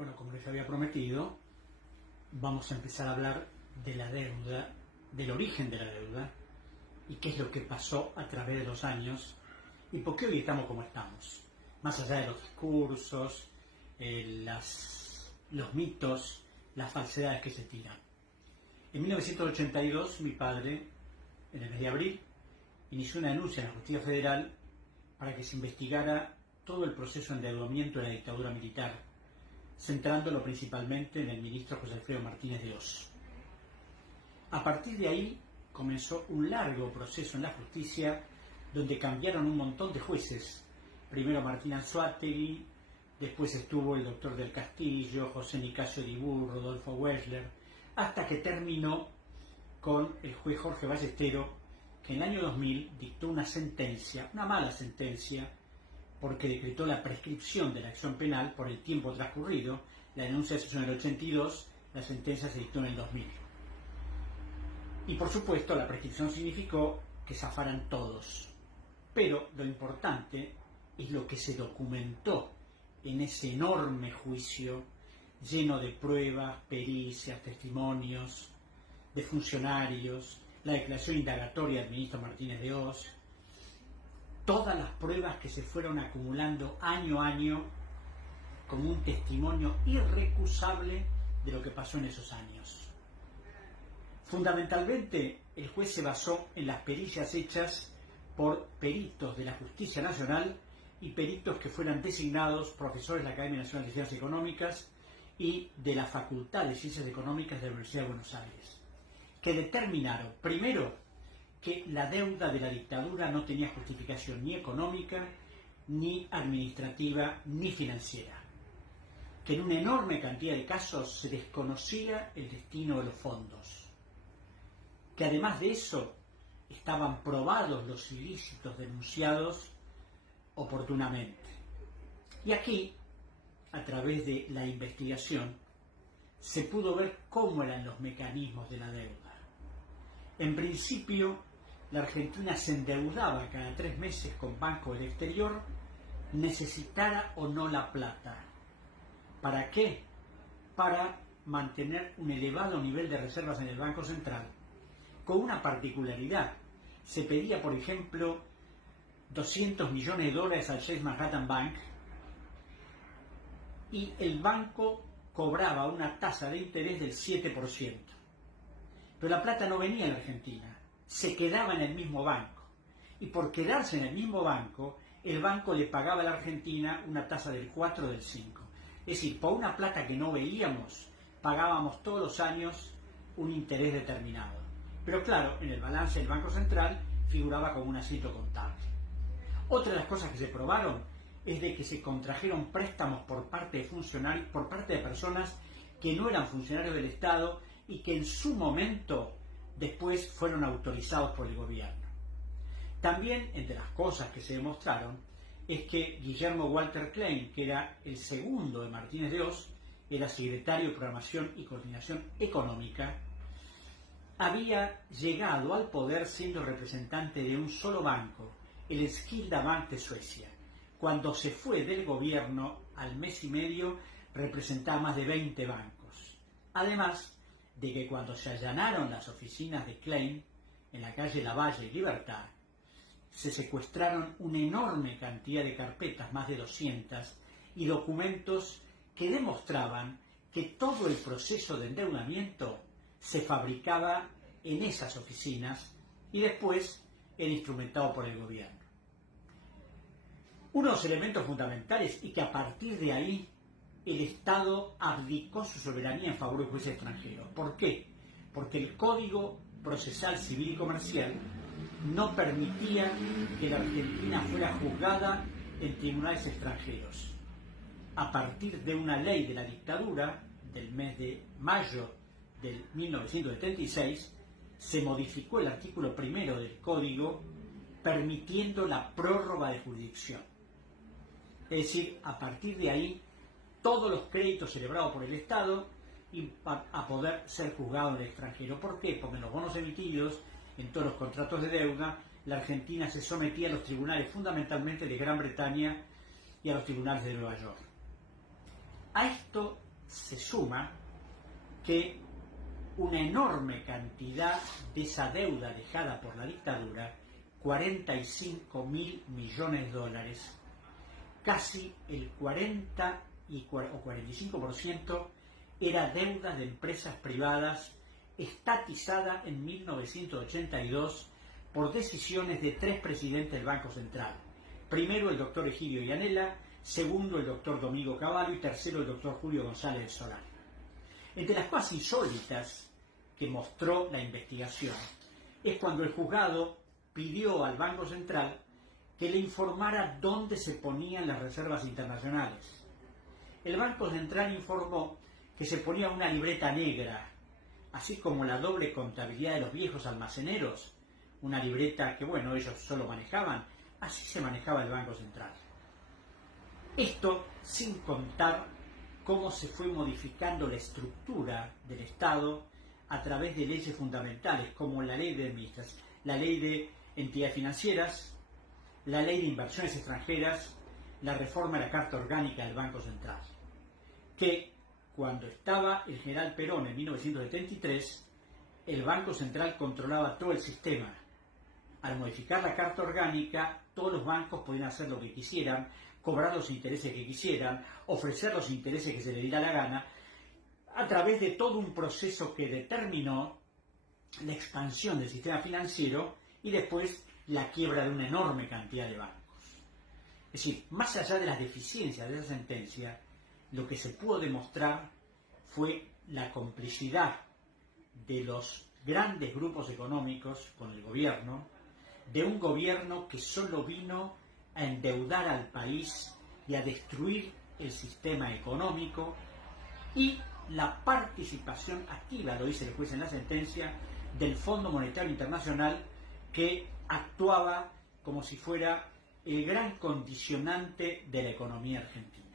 Bueno, como les había prometido, vamos a empezar a hablar de la deuda, del origen de la deuda y qué es lo que pasó a través de los años y por qué hoy estamos como estamos. Más allá de los discursos, los mitos, las falsedades que se tiran. En 1982, mi padre, en el mes de abril, inició una denuncia en la Justicia Federal para que se investigara todo el proceso de endeudamiento de la dictadura militar, centrándolo principalmente en el ministro José Alfredo Martínez de Oz. A partir de ahí comenzó un largo proceso en la justicia donde cambiaron un montón de jueces. Primero Martín Anzoátegui, después estuvo el doctor del Castillo, José Nicasio Dibú, Rodolfo Wexler, hasta que terminó con el juez Jorge Ballestero, que en el año 2000 dictó una sentencia, una mala sentencia, porque decretó la prescripción de la acción penal por el tiempo transcurrido. La denuncia se hizo en el 82, la sentencia se dictó en el 2000. Y por supuesto la prescripción significó que zafaran todos. Pero lo importante es lo que se documentó en ese enorme juicio, lleno de pruebas, pericias, testimonios de funcionarios, la declaración indagatoria del ministro Martínez de Oz, todas las pruebas que se fueron acumulando año a año como un testimonio irrecusable de lo que pasó en esos años. Fundamentalmente, el juez se basó en las pericias hechas por peritos de la Justicia Nacional y peritos que fueran designados profesores de la Academia Nacional de Ciencias Económicas y de la Facultad de Ciencias Económicas de la Universidad de Buenos Aires, que determinaron, primero, que la deuda de la dictadura no tenía justificación ni económica, ni administrativa, ni financiera, que en una enorme cantidad de casos se desconocía el destino de los fondos, que además de eso estaban probados los ilícitos denunciados oportunamente. Y aquí, a través de la investigación, se pudo ver cómo eran los mecanismos de la deuda. En principio, la Argentina se endeudaba cada 3 meses con bancos del exterior, necesitara o no la plata. ¿Para qué? Para mantener un elevado nivel de reservas en el Banco Central, con una particularidad. Se pedía, por ejemplo, $200 millones al Chase Manhattan Bank y el banco cobraba una tasa de interés del 7%. Pero la plata no venía a la Argentina, se quedaba en el mismo banco. Y por quedarse en el mismo banco, el banco le pagaba a la Argentina una tasa del 4 o del 5. Es decir, por una plata que no veíamos, pagábamos todos los años un interés determinado. Pero claro, en el balance del Banco Central figuraba como un asunto contable. Otra de las cosas que se probaron es de que se contrajeron préstamos por parte de funcionarios, por parte de personas que no eran funcionarios del Estado y que en su momento después fueron autorizados por el gobierno. También, entre las cosas que se demostraron, es que Guillermo Walter Klein, que era el segundo de Martínez de Oz, era secretario de Programación y Coordinación Económica, había llegado al poder siendo representante de un solo banco, el Skilda Bank de Suecia. Cuando se fue del gobierno, al mes y medio, representaba más de 20 bancos. Además de que cuando se allanaron las oficinas de Klein, en la calle Lavalle y Libertad, se secuestraron una enorme cantidad de carpetas, más de 200, y documentos que demostraban que todo el proceso de endeudamiento se fabricaba en esas oficinas y después era instrumentado por el gobierno. Uno de los elementos fundamentales y que a partir de ahí el Estado abdicó su soberanía en favor de jueces extranjeros. ¿Por qué? Porque el Código Procesal Civil y Comercial no permitía que la Argentina fuera juzgada en tribunales extranjeros. A partir de una ley de la dictadura del mes de mayo del 1976, se modificó el artículo 1 del Código permitiendo la prórroga de jurisdicción. Es decir, a partir de ahí, todos los créditos celebrados por el Estado iban a poder ser juzgados en el extranjero. ¿Por qué? Porque en los bonos emitidos, en todos los contratos de deuda, la Argentina se sometía a los tribunales fundamentalmente de Gran Bretaña y a los tribunales de Nueva York. A esto se suma que una enorme cantidad de esa deuda dejada por la dictadura, 45.000 millones de dólares, casi el 40 o 45% era deuda de empresas privadas estatizada en 1982 por decisiones de 3 presidentes del Banco Central. Primero el doctor Egidio Yanela, segundo el doctor Domingo Cavallo y tercero el doctor Julio González de Solari. Entre las cosas insólitas que mostró la investigación es cuando el juzgado pidió al Banco Central que le informara dónde se ponían las reservas internacionales. El Banco Central informó que se ponía una libreta negra, así como la doble contabilidad de los viejos almaceneros, una libreta que, bueno, ellos solo manejaban, así se manejaba el Banco Central. Esto sin contar cómo se fue modificando la estructura del Estado a través de leyes fundamentales, como la ley la ley de entidades financieras, la ley de inversiones extranjeras, la reforma de la Carta Orgánica del Banco Central, que cuando estaba el general Perón en 1973, el Banco Central controlaba todo el sistema. Al modificar la Carta Orgánica, todos los bancos podían hacer lo que quisieran, cobrar los intereses que quisieran, ofrecer los intereses que se les diera la gana, a través de todo un proceso que determinó la expansión del sistema financiero y después la quiebra de una enorme cantidad de bancos. Es decir, más allá de las deficiencias de esa sentencia, lo que se pudo demostrar fue la complicidad de los grandes grupos económicos con el gobierno, de un gobierno que solo vino a endeudar al país y a destruir el sistema económico, y la participación activa, lo dice el juez en la sentencia, del Fondo Monetario Internacional, que actuaba como si fuera el gran condicionante de la economía argentina.